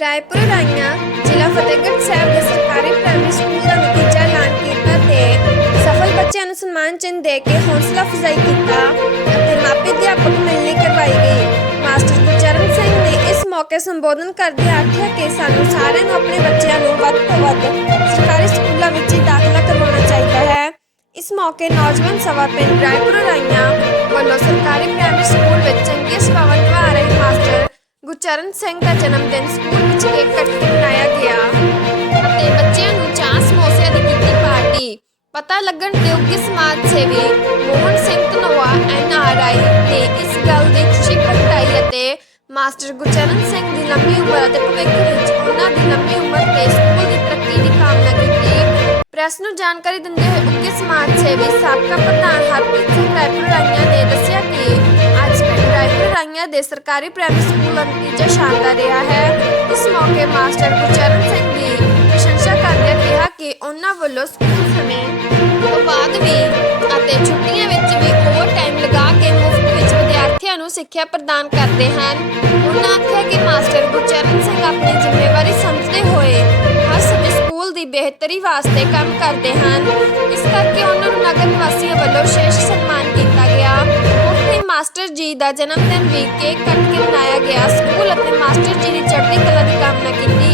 ਰਾਏਪੁਰ ਰਾਈਆਂ, ਜ਼ਿਲ੍ਹਾ ਫਤਿਹਗੜ੍ਹ ਸਾਹਿਬ ਦੇ ਸਰਕਾਰੀ ਪ੍ਰਾਇਮਰੀ ਸਕੂਲ ਦਾ ਨਤੀਜਾ ਐਲਾਨ ਕੀਤਾ ਤੇ ਸਫਲ ਬੱਚਿਆਂ ਨੂੰ ਸਨਮਾਨ ਚਿੰਨ੍ਹ ਦੇ ਕੇ ਹੌਸਲਾ ਅਫਜ਼ਾਈ ਕੀਤਾ ਅਤੇ ਮਾਪੇ ਅਧਿਆਪਕ ਮਿਲਣੀ ਕਰਵਾਈ ਗਈ। ਮਾਸਟਰ ਗੁਰਚਰਨ ਸਿੰਘ ਨੇ ਇਸ ਮੌਕੇ ਸੰਬੋਧਨ ਕਰਦੇ ਆਖਿਆ ਕਿ ਸਾਨੂੰ ਸਾਰਿਆਂ ਨੂੰ ਆਪਣੇ ਬੱਚਿਆਂ ਨੂੰ ਵੱਧ ਤੋਂ ਵੱਧ ਸਰਕਾਰੀ ਸਕੂਲਾਂ ਵਿੱਚ ਦਾਖਲਾ ਕਰਵਾਉਣਾ ਚਾਹੀਦਾ ਹੈ। ਇਸ ਮੌਕੇ ਨੌਜਵਾਨ ਸਭਾ ਪਿੰਡ ਰਾਏਪੁਰ ਰਾਈਆਂ ਵੱਲੋਂ ਸਰਕਾਰੀ ਪ੍ਰਾਇਮਰੀ ਸਕੂਲ ਗੁਰਚਰਨ ਸਿੰਘ ਦਾ ਜਨਮ ਦਿਨ ਸਕੂਲ ਵਿੱਚ ਕੇਕ ਕੱਟ ਕੇ ਮਨਾਇਆ ਗਿਆ। ਅਤੇ ਬੱਚਿਆਂ ਨੂੰ ਚਾਹ ਸਮੋਸਿਆਂ ਦੀ ਕੀਤੀ ਪਾਰਟੀ। ਪਤਾ ਲੱਗਣ ਤੇ ਉੱਘੇ ਸਮਾਜ ਸੇਵੀ ਮੋਹਨ ਸਿੰਘ ਧਨੋਆ ਐਨਆਰਆਈ ਨੇ ਇਸ ਗੱਲ ਦੀ ਖੁਸ਼ੀ ਪ੍ਰਗਟਾਈ ਅਤੇ ਮਾਸਟਰ ਗੁਰਚਰਨ ਸਿੰਘ ਦੀ ਲੰਮੀ ਉਮਰ ਅਤੇ ਭਵਿੱਖ ਵਿੱਚ ਉਹਨਾਂ ਦੀ ਲੰਮੀ ਉਮਰ ਤੇ ਸਕੂਲ ਦੀ ਤਰੱਕੀ ਦੀ ਕਾਮਨਾ ਕੀਤੀ। ਪ੍ਰੈਸ ਨੂੰ ਜਾਣਕਾਰੀ ਦਿੰਦੇ ਹੋਏ ਉੱਘੇ ਸਮਾਜ ਸੇਵੀ ਸਾਬਕਾ ਪ੍ਰਧਾਨ ਹਰਪ੍ਰੀਤ ਸਿੰਘ ਰਾਏਪੁਰ ਨੇ ਰਾਏਪੁਰ ਦੇ ਸਰਕਾਰੀ ਪ੍ਰਾਇਮਰੀ ਸਕੂਲ ਨਤੀਜਾ ਸ਼ਾਨਦਾਰ ਰਿਹਾ ਹੈ। ਇਸ ਮੌਕੇ ਮਾਸਟਰ ਗੁਰਚਰਨ ਸਿੰਘ ਦੀ ਪ੍ਰਸ਼ੰਸਾ ਕਰਦਿਆਂ ਕਿਹਾ ਕਿ ਉਹਨਾਂ ਵੱਲੋਂ ਸਕੂਲ ਸਮੇਂ ਤੋਂ ਬਾਅਦ ਵੀ ਅਤੇ ਛੁੱਟੀਆਂ ਵਿੱਚ ਵੀ ਓਵਰ ਟਾਈਮ ਲਗਾ ਕੇ ਮੁਫਤ ਵਿੱਚ ਵਿਦਿਆਰਥੀਆਂ ਨੂੰ ਸਿੱਖਿਆ ਪ੍ਰਦਾਨ ਕਰਦੇ ਹਨ। ਉਹਨਾਂ ਆਖਿਆ ਕਿ ਮਾਸਟਰ ਗੁਰਚਰਨ ਸਿੰਘ ਆਪਣੀ ਜ਼ਿੰਮੇਵਾਰੀ ਸਮਝਦੇ ਹੋਏ ਹਰ ਸਮੇਂ ਸਕੂਲ ਦੀ ਬਿਹਤਰੀ ਵਾਸਤੇ ਕੰਮ ਕਰਦੇ ਹਨ। ਇਸ ਕਰਕੇ ਉਹਨਾਂ ਨੂੰ ਨਗਰ ਨਿਵਾਸੀਆਂ ਵੱਲੋਂ ਵਿਸ਼ੇਸ਼ ਸਨਮਾਨ ਕੀਤਾ ਗਿਆ ਮਾਸਟਰ ਜੀ ਦਾ ਜਨਮ ਦਿਨ ਵੀ ਕੇਕ ਕੱਟ ਕੇ ਮਨਾਇਆ ਗਿਆ। ਸਕੂਲ ਅਤੇ ਮਾਸਟਰ ਜੀ ਦੀ ਚੜ੍ਹਦੀ ਕਲਾ ਦੀ ਕਾਮਨਾ ਕੀਤੀ।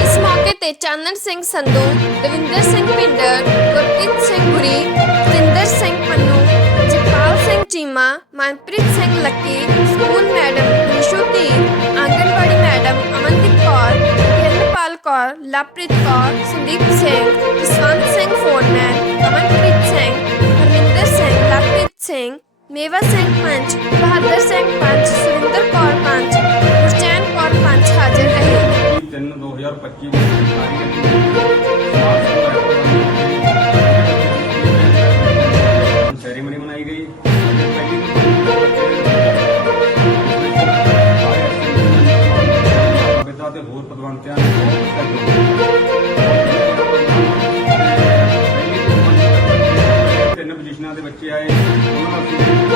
ਇਸ ਮੌਕੇ ਤੇ ਚਾਨਣ ਸਿੰਘ ਸੰਧੂ, ਦਵਿੰਦਰ ਸਿੰਘ ਪਿੰਡਰ ਗੁਰਪ੍ਰੀਤ ਸਿੰਘ ਗੁਰੀ, ਸਤਿੰਦਰ ਸਿੰਘ ਪੰਨੂ ਜਪਾਲ ਸਿੰਘ ਚੀਮਾ, ਮਨਪ੍ਰੀਤ ਸਿੰਘ ਲੱਕੀ, ਸਕੂਲ ਮੈਡਮ ਨਿਸ਼ੂ ਧੀ, ਆਂਗਣਵਾੜੀ ਮੈਡਮ ਅਮਨਦੀਪ ਕੌਰ ਕਿਰਨਪਾਲ ਕੌਰ, ਲਵਪ੍ਰੀਤ ਕੌਰ, ਸੁਦੀਪ ਸਿੰਘ ਮੇਵਾ ਸਿੰਘ ਪੰਚ ਬਹਾਦਰ ਸਿੰਘ ਪੰਚ ਸੁਰਿੰਦਰ ਕੌਰ ਪੰਚ ਗੁਰਚੈਨ ਕੌਰ ਪੰਚ ਹਾਜ਼ਰ ਰਹੇ। 3 2025 ਨੂੰ ਸੈਰੀਮਨੀ ਮਨਾਈ ਗਈ। ਅਤੇ ਤੇ ਹੋਰ ਪਦਵੰਤਿਆਂ ਨੇ ਬਹੁਤ ਦੇ ਬੱਚੇ ਆਏ ਉਹਨਾਂ ਨੂੰ ਅਸੀਂ